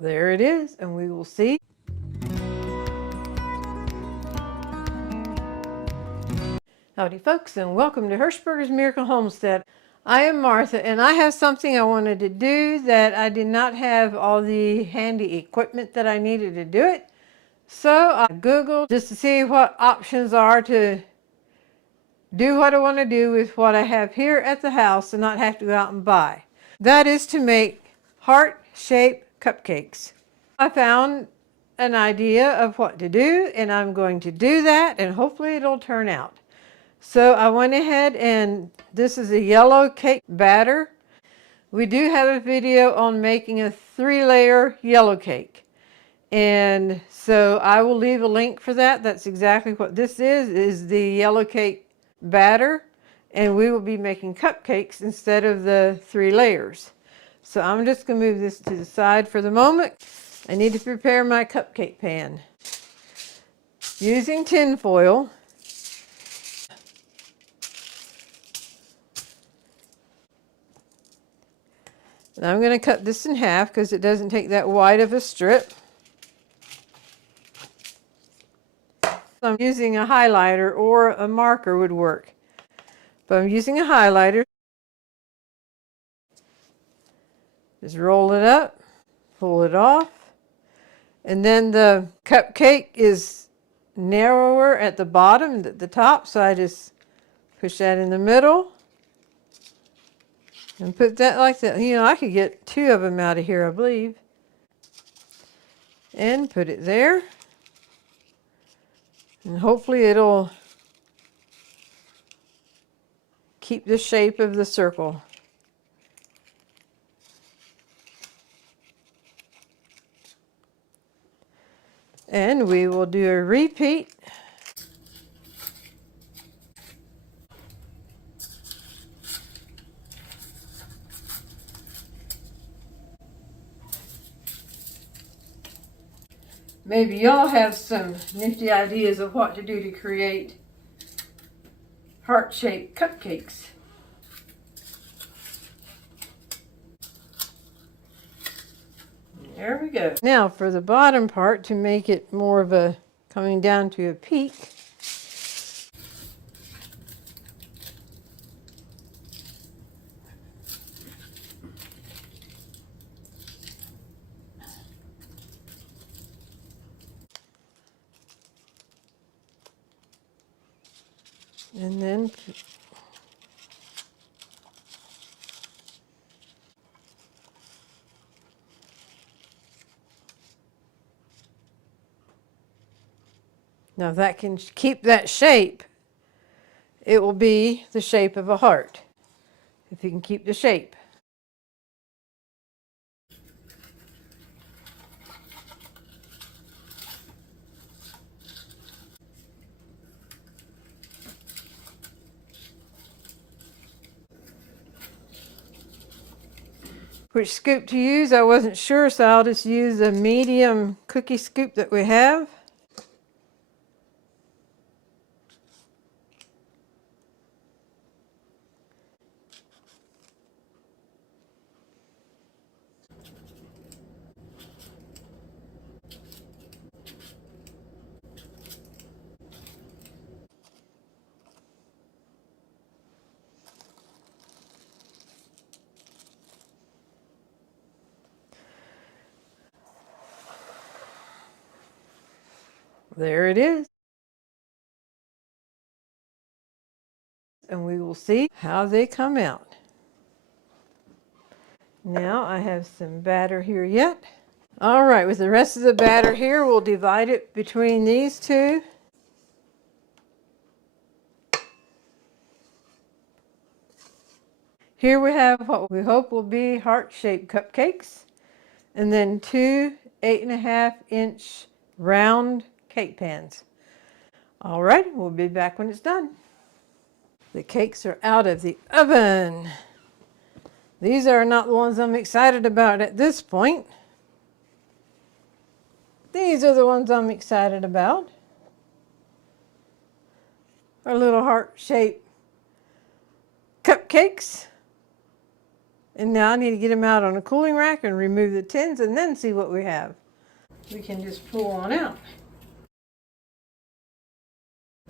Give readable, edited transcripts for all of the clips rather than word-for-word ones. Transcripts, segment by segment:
There it is, and we will see. Howdy folks, and welcome to Hirschberger's Miracle Homestead. I am Martha, and I have something I wanted to do that I did not have all the handy equipment that I needed to do it. So I Googled just to see what options are to do what I want to do with what I have here at the house and not have to go out and buy. That is to make heart-shaped cupcakes. I found an idea of what to do, and I'm going to do that, and hopefully it'll turn out. So I went ahead, and this is a yellow cake batter. We do have a video on making a 3-layer yellow cake, and so I will leave a link for that. That's exactly what this is the yellow cake batter, and we will be making cupcakes instead of the 3 layers. So I'm just going to move this to the side for the moment. I need to prepare my cupcake pan. Using tin foil, and I'm going to cut this in half because it doesn't take that wide of a strip. I'm using a highlighter, or a marker would work, but I'm using a highlighter. Just roll it up, pull it off, and then the cupcake is narrower at the bottom than the top, so I just push that in the middle and put that like that. You know, I could get 2 of them out of here, I believe, and put it there, and hopefully it'll keep the shape of the circle. And we will do a repeat. Maybe y'all have some nifty ideas of what to do to create heart-shaped cupcakes. There we go. Now for the bottom part, to make it more of a coming down to a peak. And then now if that can keep that shape, it will be the shape of a heart. If you can keep the shape. Which scoop to use, I wasn't sure, so I'll just use a medium cookie scoop that we have. There it is. And we will see how they come out. Now I have some batter here yet. All right, with the rest of the batter here, we'll divide it between these 2. Here we have what we hope will be heart-shaped cupcakes, and then 2 8.5-inch round cake pans. All right, we'll be back when it's done. The cakes are out of the oven. These are not the ones I'm excited about at this point. These are the ones I'm excited about. Our little heart-shaped cupcakes. And now I need to get them out on a cooling rack and remove the tins and then see what we have. We can just pull on out.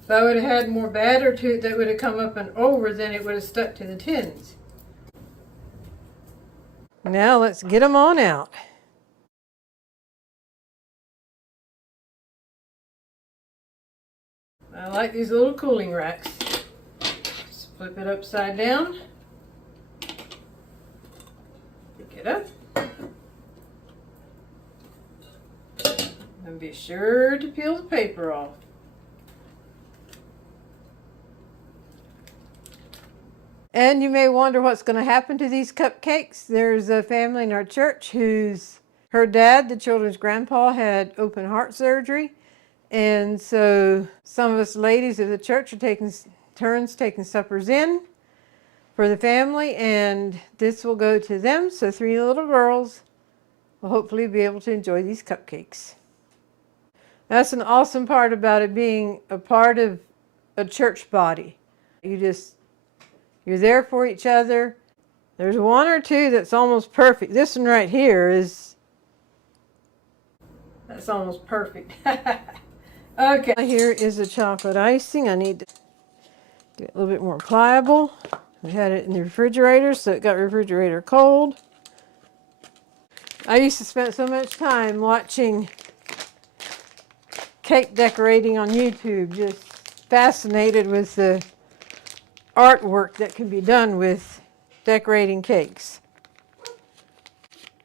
If I would have had more batter to it, that would have come up and over, then it would have stuck to the tins. Now let's get them on out. I like these little cooling racks. Just flip it upside down. Pick it up. And be sure to peel the paper off. And you may wonder what's going to happen to these cupcakes. There's a family in our church her dad, the children's grandpa, had open heart surgery. And so some of us ladies of the church are taking turns taking suppers in for the family, and this will go to them. So 3 little girls will hopefully be able to enjoy these cupcakes. That's an awesome part about it being a part of a church body. You're there for each other. There's 1 or 2 that's almost perfect. This one right here that's almost perfect. Okay. Here is the chocolate icing. I need to get it a little bit more pliable. We had it in the refrigerator, so it got refrigerator cold. I used to spend so much time watching cake decorating on YouTube, just fascinated with the artwork that can be done with decorating cakes.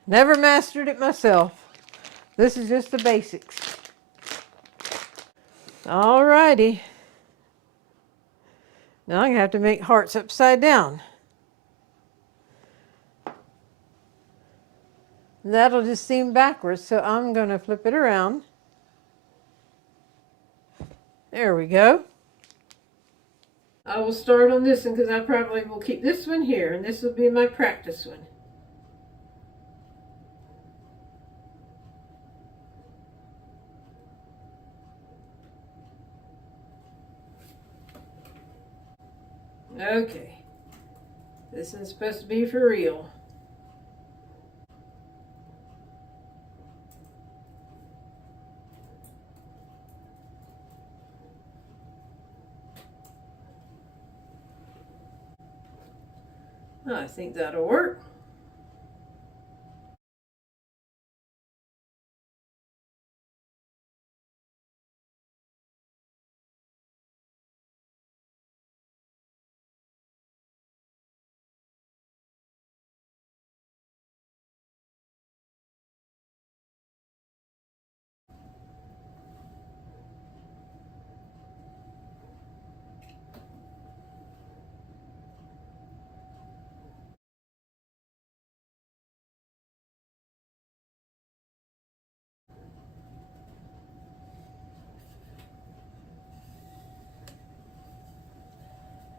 Never mastered it myself. This is just the basics. Alrighty. Now I'm going to have to make hearts upside down. That'll just seem backwards, so I'm going to flip it around. There we go. I will start on this one because I probably will keep this one here, and this will be my practice one. Okay, this is supposed to be for real. I think that'll work.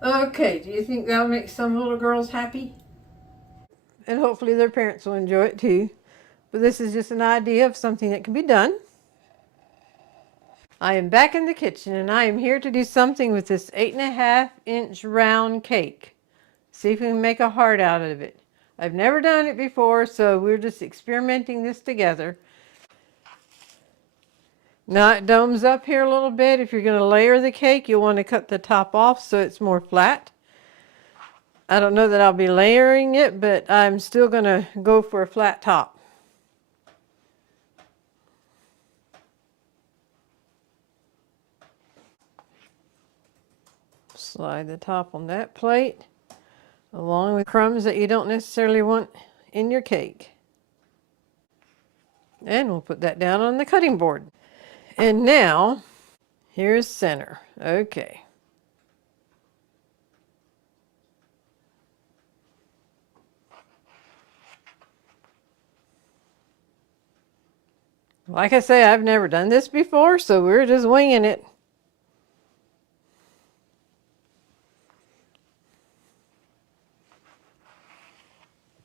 Okay, do you think that'll make some little girls happy? And hopefully their parents will enjoy it too. But this is just an idea of something that can be done. I am back in the kitchen and I am here to do something with this 8.5-inch round cake. See if we can make a heart out of it. I've never done it before, so we're just experimenting this together. Now it domes up here a little bit. If you're going to layer the cake, you'll want to cut the top off so it's more flat. I don't know that I'll be layering it, but I'm still going to go for a flat top. Slide the top on that plate, along with crumbs that you don't necessarily want in your cake. And we'll put that down on the cutting board. And now, here's center. Okay. Like I say, I've never done this before, so we're just winging it.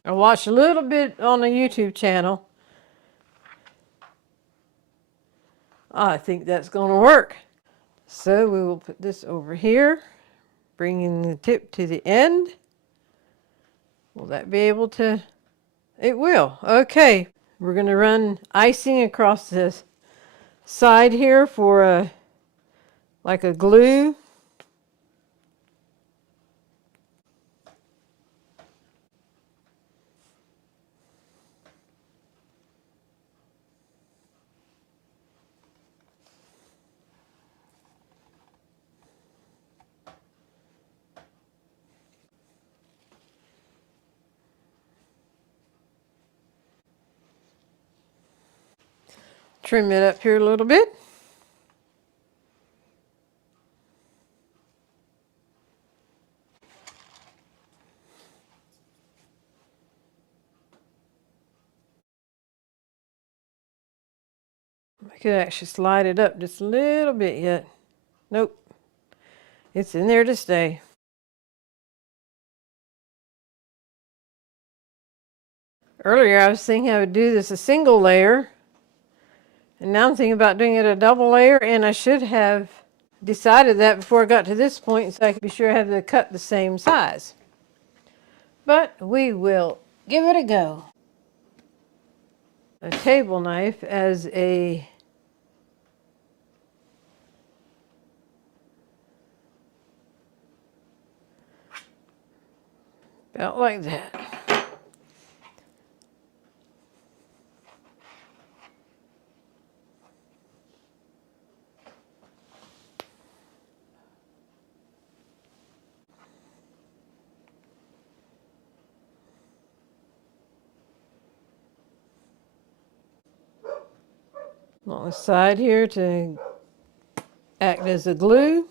I watched a little bit on the YouTube channel. I think that's going to work. So we will put this over here, bringing the tip to the end. Will that be able to? It will. Okay. We're going to run icing across this side here for like a glue. Trim it up here a little bit. I could actually slide it up just a little bit yet. Nope. It's in there to stay. Earlier I was thinking I would do this a single layer. And now I'm thinking about doing it a double layer, and I should have decided that before I got to this point so I could be sure I have to cut the same size. But we will give it a go. A table knife as a about like that. On the side here to act as a glue.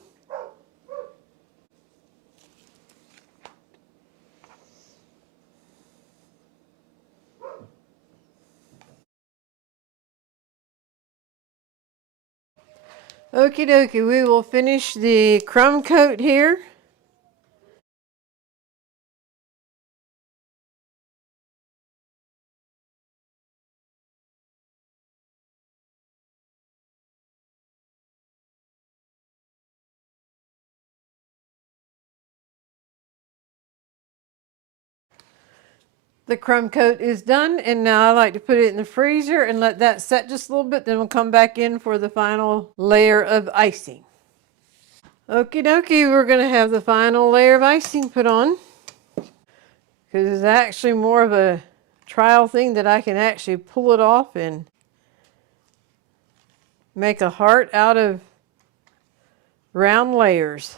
Okie dokie, we will finish the crumb coat here. The crumb coat is done, and now I like to put it in the freezer and let that set just a little bit, then we'll come back in for the final layer of icing. Okie dokie, we're going to have the final layer of icing put on, because it's actually more of a trial thing that I can actually pull it off and make a heart out of round layers.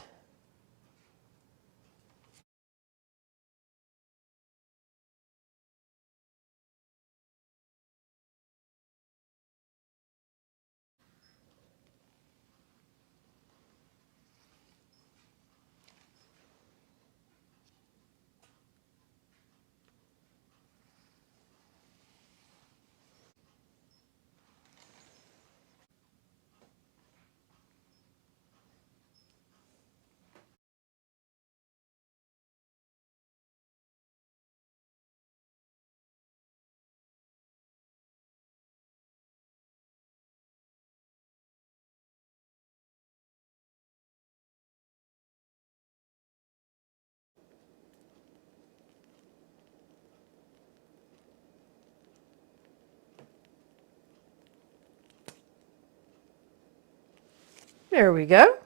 There we go.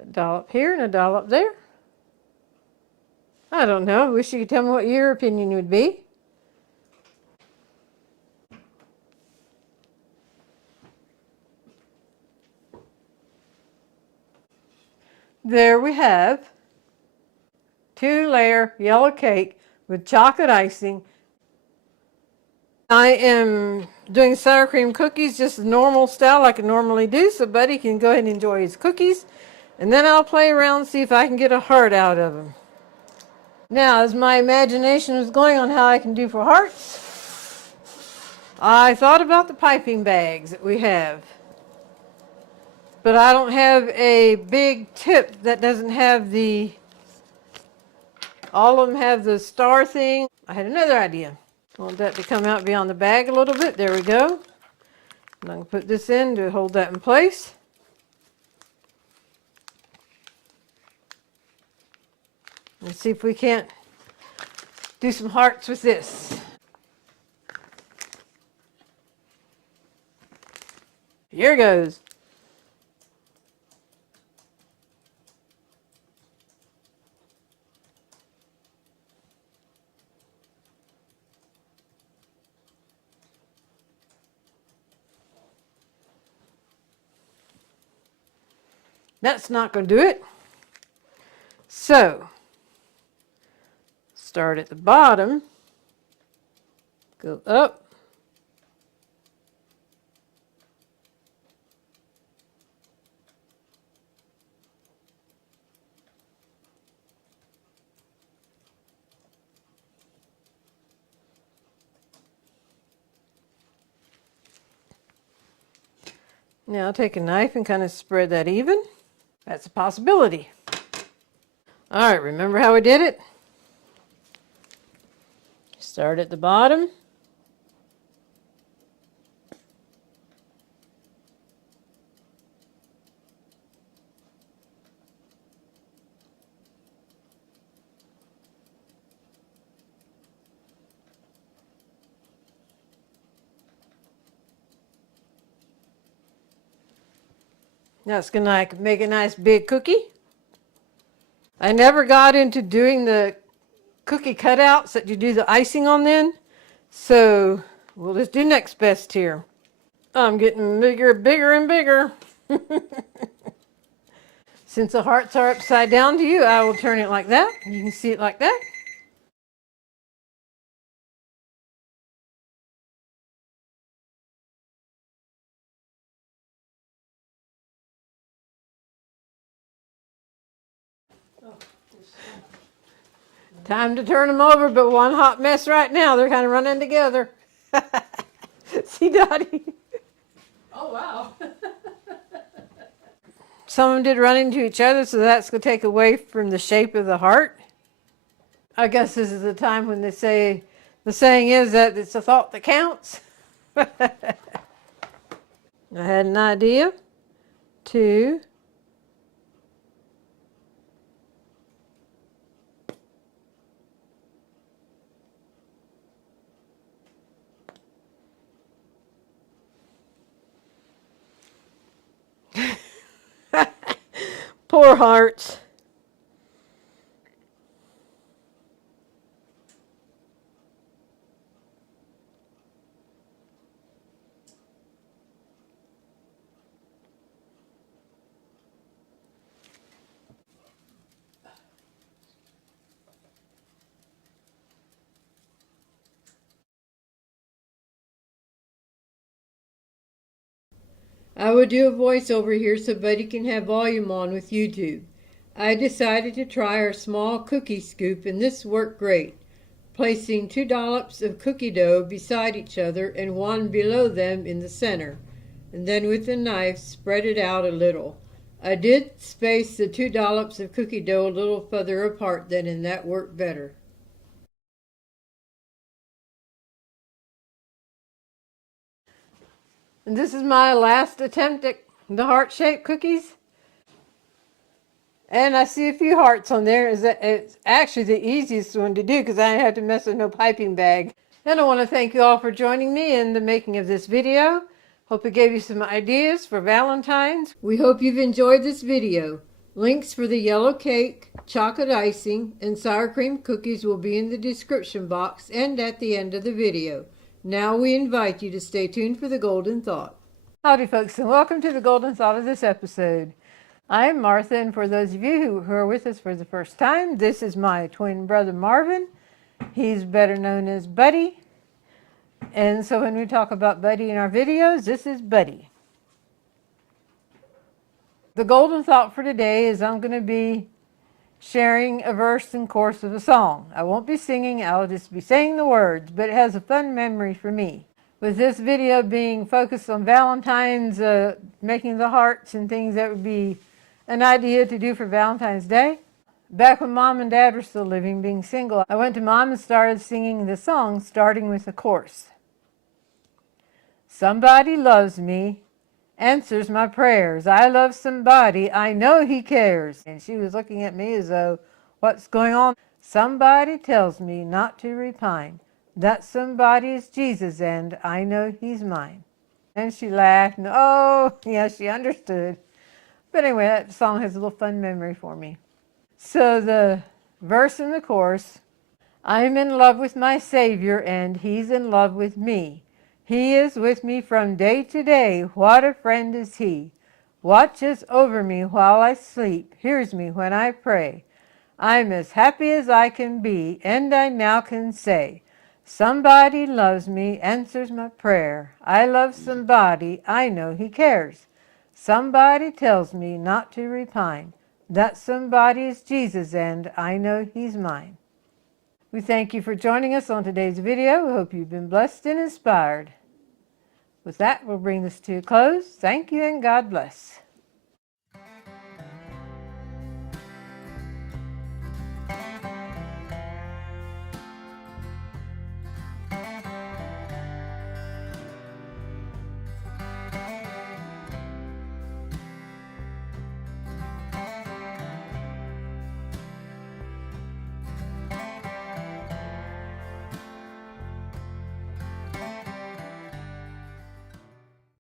A dollop here and a dollop there. I don't know. I wish you could tell me what your opinion would be. There we have 2-layer yellow cake with chocolate icing. I am doing sour cream cookies just the normal style like I normally do, so Buddy can go ahead and enjoy his cookies. And then I'll play around and see if I can get a heart out of them. Now, as my imagination was going on how I can do for hearts, I thought about the piping bags that we have. But I don't have a big tip that doesn't have the, all of them have the star thing. I had another idea. I want that to come out beyond the bag a little bit. There we go. And I'm going to put this in to hold that in place. Let's see if we can't do some hearts with this. Here goes. That's not going to do it. So, start at the bottom, go up, now take a knife and kind of spread that even. That's a possibility. All right, remember how we did it? Start at the bottom. Now it's going to make a nice big cookie. I never got into doing the cookie cutouts that you do the icing on then. So we'll just do next best here. I'm getting bigger and bigger. Since the hearts are upside down to you, I will turn it like that. You can see it like that. Time to turn them over, but one hot mess right now. They're kind of running together. See, Dottie? Oh, wow. Some of them did run into each other, so that's going to take away from the shape of the heart. I guess this is the time when they say, the saying is that it's a thought that counts. I had an idea to poor hearts. I would do a voiceover here so Buddy can have volume on with YouTube. I decided to try our small cookie scoop, and this worked great. Placing 2 dollops of cookie dough beside each other and one below them in the center, and then with a knife spread it out a little. I did space the 2 dollops of cookie dough a little further apart then, and that worked better. And this is my last attempt at the heart-shaped cookies. And I see a few hearts on there. It's actually the easiest one to do because I didn't have to mess with no piping bag. And I want to thank you all for joining me in the making of this video. Hope it gave you some ideas for Valentine's. We hope you've enjoyed this video. Links for the yellow cake, chocolate icing, and sour cream cookies will be in the description box and at the end of the video. Now we invite you to stay tuned for the Golden Thought. Howdy folks, and welcome to the Golden Thought of this episode. I'm Martha, and for those of you who are with us for the first time, this is my twin brother Marvin. He's better known as Buddy. And so when we talk about Buddy in our videos, this is Buddy. The Golden Thought for today is I'm going to be sharing a verse and chorus of a song. I won't be singing, I'll just be saying the words, but it has a fun memory for me. With this video being focused on Valentine's, making the hearts and things that would be an idea to do for Valentine's Day. Back when Mom and Dad were still living, being single, I went to Mom and started singing the song, starting with the chorus. Somebody loves me, answers my prayers. I love somebody, I know he cares. And she was looking at me as though, what's going on? Somebody tells me not to repine. That somebody is Jesus, and I know he's mine. And she laughed, and oh, yeah, she understood. But anyway, that song has a little fun memory for me. So the verse in the chorus, I'm in love with my Savior, and he's in love with me. He is with me from day to day. What a friend is he. Watches over me while I sleep, hears me when I pray. I'm as happy as I can be, and I now can say, somebody loves me, answers my prayer. I love somebody, I know he cares. Somebody tells me not to repine. That somebody is Jesus, and I know he's mine. We thank you for joining us on today's video. We hope you've been blessed and inspired. With that, we'll bring this to a close. Thank you, and God bless.